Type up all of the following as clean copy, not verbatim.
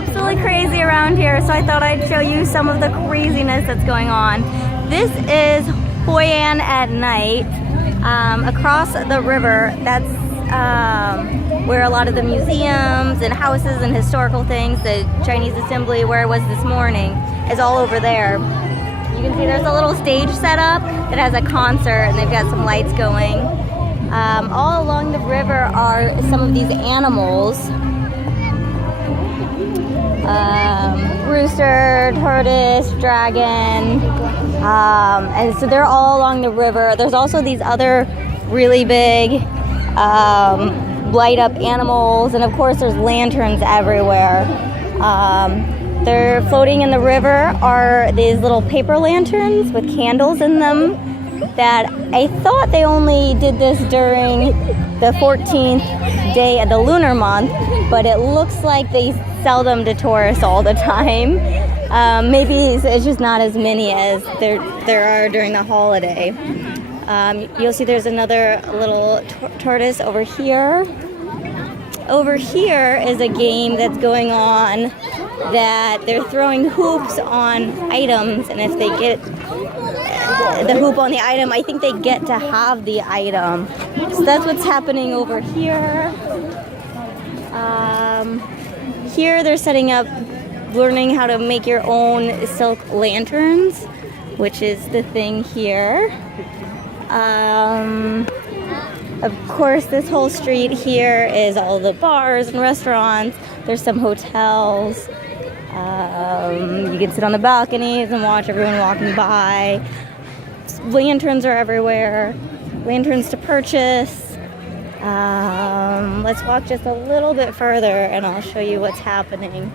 absolutely crazy around here, so I thought I'd show you some of the craziness that's going on. This is Hoi An at night, across the river. That's where a lot of the museums and houses and historical things, the Chinese Assembly, where I was this morning, is all over there. You can see there's a little stage set up that has a concert, and they've got some lights going. All along the river are some of these animals. Rooster, tortoise, dragon, and so they're all along the river. There's also these other really big light up animals, and of course there's lanterns everywhere. They're floating in the river are these little paper lanterns with candles in them that I thought they only did this during the 14th day of the lunar month, but it looks like they sell them to tourists all the time. Maybe it's just not as many as there are during the holiday. You'll see there's another little tortoise over here. Over here is a game that's going on that they're throwing hoops on items, and if they get the hoop on the item, I think they get to have the item. So that's what's happening over here. Here they're setting up, learning how to make your own silk lanterns, which is the thing here. Of course, this whole street here is all the bars and restaurants. There's some hotels. You can sit on the balconies and watch everyone walking by. Lanterns are everywhere. Lanterns to purchase. Let's walk just a little bit further and I'll show you what's happening.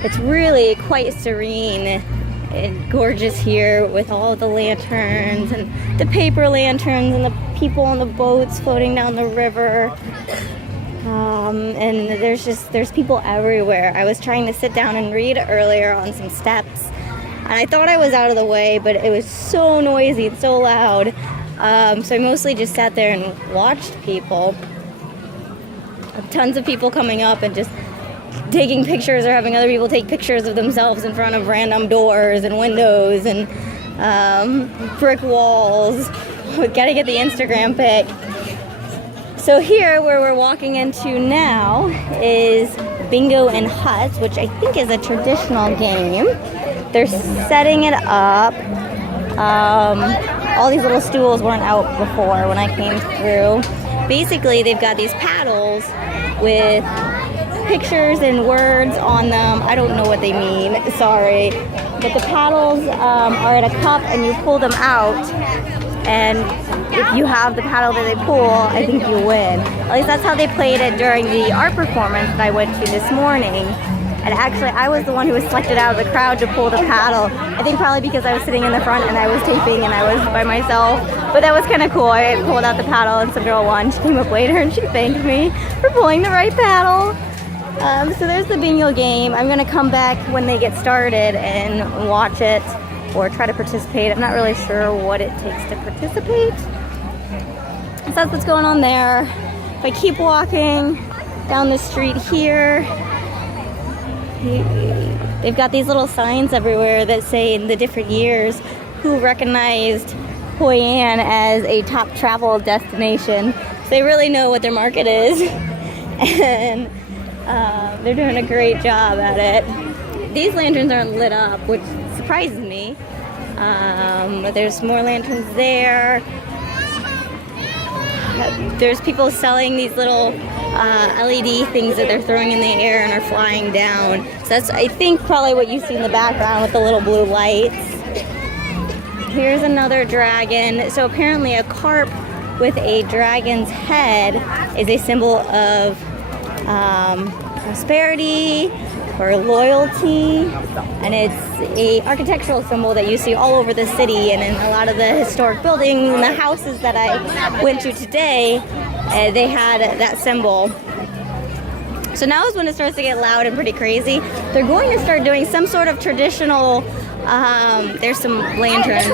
It's really quite serene and gorgeous here with all the lanterns and the paper lanterns and the people on the boats floating down the river. And there's people everywhere. I was trying to sit down and read earlier on some steps, and I thought I was out of the way, but it was so noisy and so loud. So I mostly just sat there and watched people. Tons of people coming up and just taking pictures or having other people take pictures of themselves in front of random doors and windows and brick walls. We gotta get the Instagram pic. So here, where we're walking into now, is Bingo and Huts, which I think is a traditional game. They're setting it up. All these little stools weren't out before when I came through. Basically, they've got these paddles with pictures and words on them. I don't know what they mean, sorry. But the paddles are at a cup and you pull them out. And if you have the paddle that they pull, I think you win. At least that's how they played it during the art performance that I went to this morning. And actually, I was the one who was selected out of the crowd to pull the paddle. I think probably because I was sitting in the front and I was taping and I was by myself. But that was kind of cool. I pulled out the paddle and some girl won. She came up later and she thanked me for pulling the right paddle. So there's the bingo game. I'm gonna come back when they get started and watch it or try to participate. I'm not really sure what it takes to participate. So that's what's going on there. If I keep walking down the street here, they've got these little signs everywhere that say in the different years who recognized Hoi An as a top travel destination. So they really know what their market is. And they're doing a great job at it. These lanterns aren't lit up, which surprises me. But there's more lanterns there. There's people selling these little LED things that they're throwing in the air and are flying down. So that's, I think, probably what you see in the background with the little blue lights. Here's another dragon. So apparently a carp with a dragon's head is a symbol of prosperity or loyalty, and it's a architectural symbol that you see all over the city and in a lot of the historic buildings and the houses that I went to today. They had that symbol. So now is when it starts to get loud and pretty crazy. They're going to start doing some sort of traditional There's some lanterns.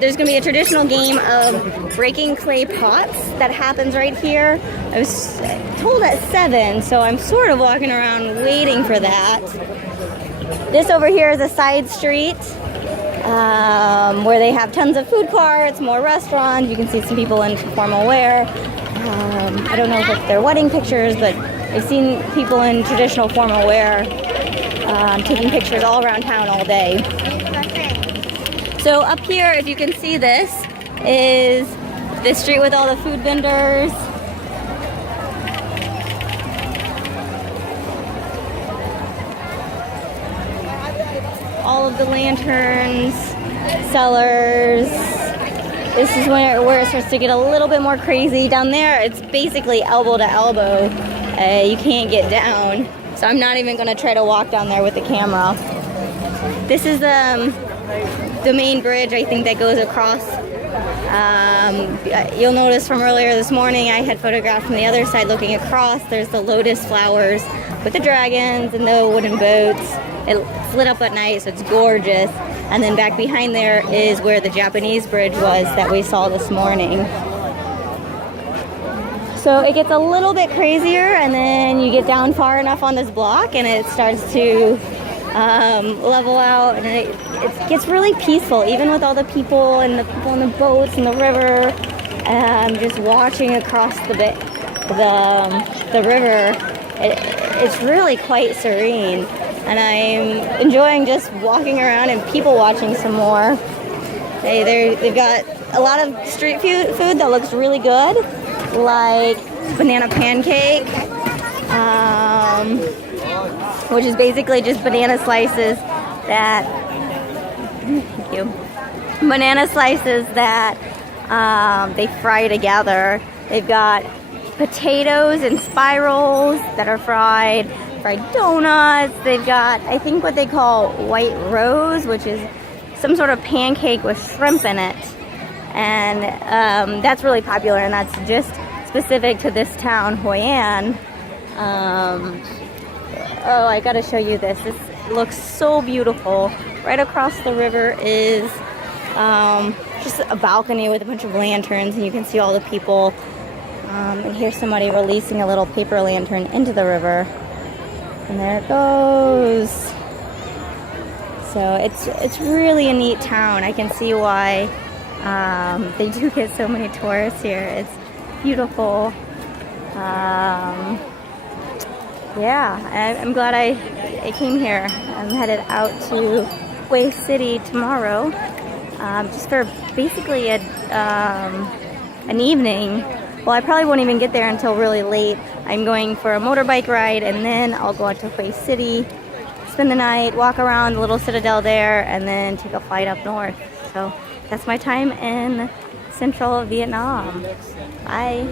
There's gonna be a traditional game of breaking clay pots that happens right here. I was told at 7, so I'm sort of walking around waiting for that. This over here is a side street where they have tons of food carts, more restaurants. You can see some people in formal wear. I don't know if it's their wedding pictures, but I've seen people in traditional formal wear taking pictures all around town all day. So up here, if you can see this, is the street with all the food vendors. All of the lanterns, sellers. This is where it starts to get a little bit more crazy. Down there, it's basically elbow to elbow. You can't get down. So I'm not even gonna try to walk down there with the camera. This is the main bridge, I think, that goes across. You'll notice from earlier this morning, I had photographed from the other side looking across. There's the lotus flowers with the dragons and the wooden boats. It's lit up at night, so it's gorgeous. And then back behind there is where the Japanese bridge was that we saw this morning. So it gets a little bit crazier, and then you get down far enough on this block and it starts to level out, and it gets really peaceful, even with all the people and the people on the boats and the river, just watching across the river. It's really quite serene, and I'm enjoying just walking around and people watching some more. They've got a lot of street food that looks really good, like banana pancake, which is basically just banana slices that, thank you, banana slices that they fry together. They've got potatoes in spirals that are fried donuts. They've got, I think, what they call white rose, which is some sort of pancake with shrimp in it. And that's really popular, and that's just specific to this town, Hoi An. Oh, I gotta show you this. This looks so beautiful. Right across the river is just a balcony with a bunch of lanterns, and you can see all the people. And here's somebody releasing a little paper lantern into the river. And there it goes. So it's really a neat town. I can see why they do get so many tourists here. It's beautiful. Yeah, I'm glad I came here. I'm headed out to Hoi City tomorrow, just for basically an evening. Well, I probably won't even get there until really late. I'm going for a motorbike ride, and then I'll go out to Hoi City, spend the night, walk around the little citadel there, and then take a flight up north. So that's my time in central Vietnam. Bye.